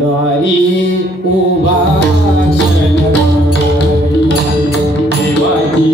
दारी उभा क्षणभरी देवाची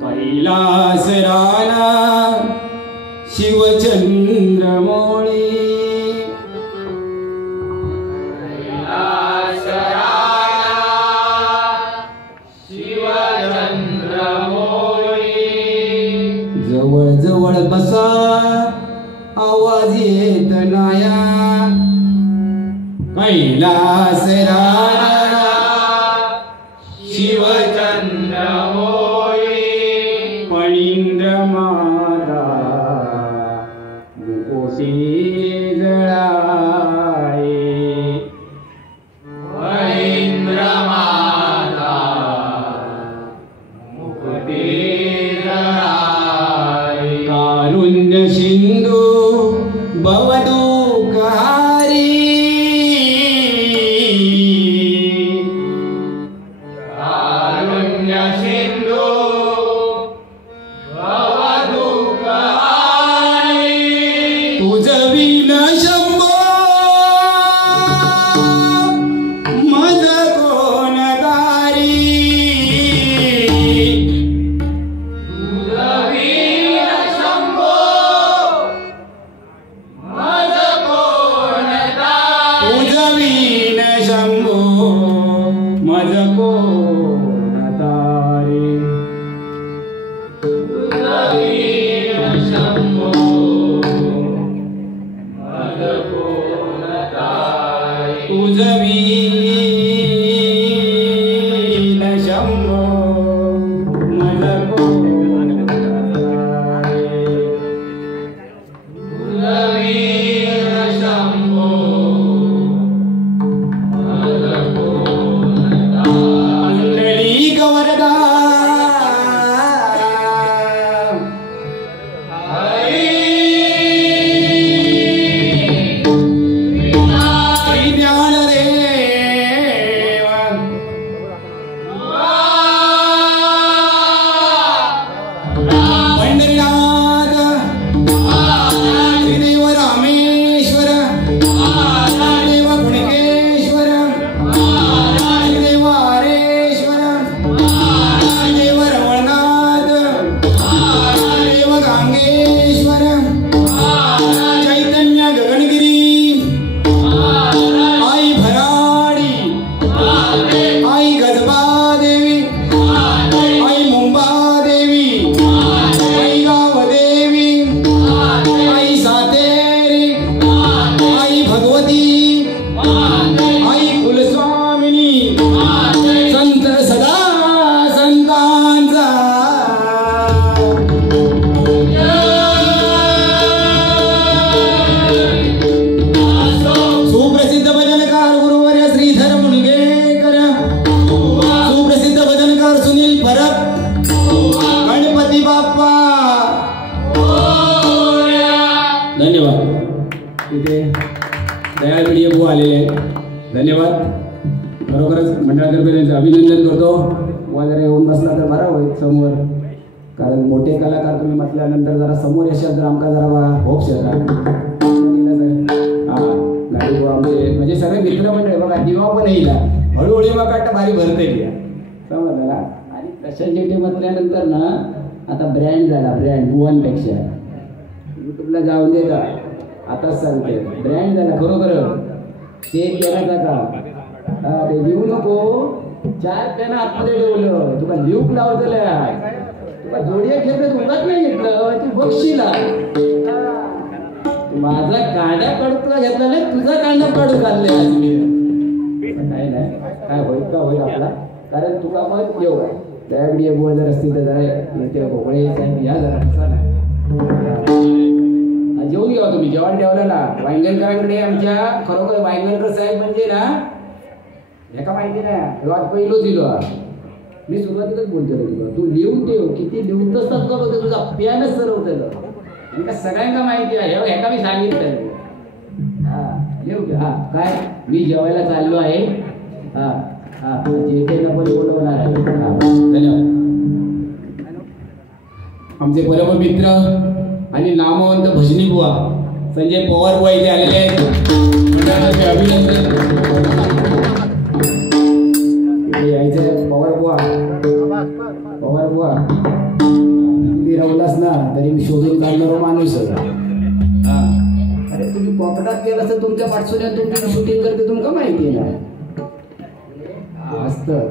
कैलास राणा शिवचंद्रमौळी कैलास राणा शिवचंद्रमौळी जवळ जवळ बसा आवाज येत नाया कैलास राणा शिवचंद्रमौळी फणींद्र माता मुकोटी जळाए फणींद्र माता मुकोटी जळाए कारुण्य सिंधू भवदुःखहारी कारुण्य सिंधू तुझविन शंभो मज कोण दारी तुझविन शंभो मज कोण दारी तुझविन शंभो मज कोण दारी तुझविन शंभो तुझवीन शंभो मज कोण दारी तुझवीन शंभो मज कोण दारी गवरदा धन्यवाद. इथे दयाळ मीडिया भाऊ आलेले आहेत. धन्यवाद. खरोखरच मंडळातर्फे त्यांचं अभिनंदन करतो. वगैरे येऊन बसला तर बरा होईल समोर, कारण मोठे कलाकार तुम्ही म्हटल्यानंतर जरा समोर यशात जर आमका जरा होप शेअर गाडी आमचे म्हणजे सगळे मित्रमंडळ बघा दिवा पण येईल हळूहळू मग काढता भारी भरते घ्या समजला. आणि प्रशांत शेट्टी म्हटल्यानंतर ना आता ब्रँड झाला, ब्रँड भुवनपेक्षा यूट्यूबला जाऊन दे का आताच सांगते ब्रँड झाला खरोखर. ते केला का ते देऊ नको चार पेन आतमध्ये ठेवलं तुका लिहूक लावतल्या तुका जोडिया खेळत उगाच नाही घेतलं तू बक्षीला माझा कांडा काढतो घेतला नाही तुझा कांडा काढून काढले आज मी काय नाही काय होईल का होईल आपला कारण तुका मग येऊ त्यावेळी बुवा जर असतील तर जरा ते भोपळे या जरा जेवून घ्या तुम्ही जेवण ठेवलं ना वांगणकरांकडे आमच्या खरोखर वांगणकर साहेब म्हणजे ना एका माहिती नाही आज पहिलोच दिलो मी सुरुवातीलाच बोलतो तुला तू लिहून ठेव किती लिहून असतात का बघ तुझा पियानच सरवतं का सगळ्यांना माहिती आहे ह्याका मी सांगितलं हा लिहू घ्या हा काय मी जेवायला चाललो आहे हा हा जे काही आपण बोलवणार आहे धन्यवाद आमचे परम मित्र आणि नामवंत भजनी बुवा संजय पवार बुवा इथे आलेले आहेत मंडळाचे अभिनंदन यायचं पवार बुवा तुम्ही रवलास ना तरी मी शोधून काढणारा माणूस हा अरे तुम्ही पॉकेटात गेला तर तुमच्या पाठसुऱ्या तुमची शूटिंग करते तुमका माहिती आहे ना असतं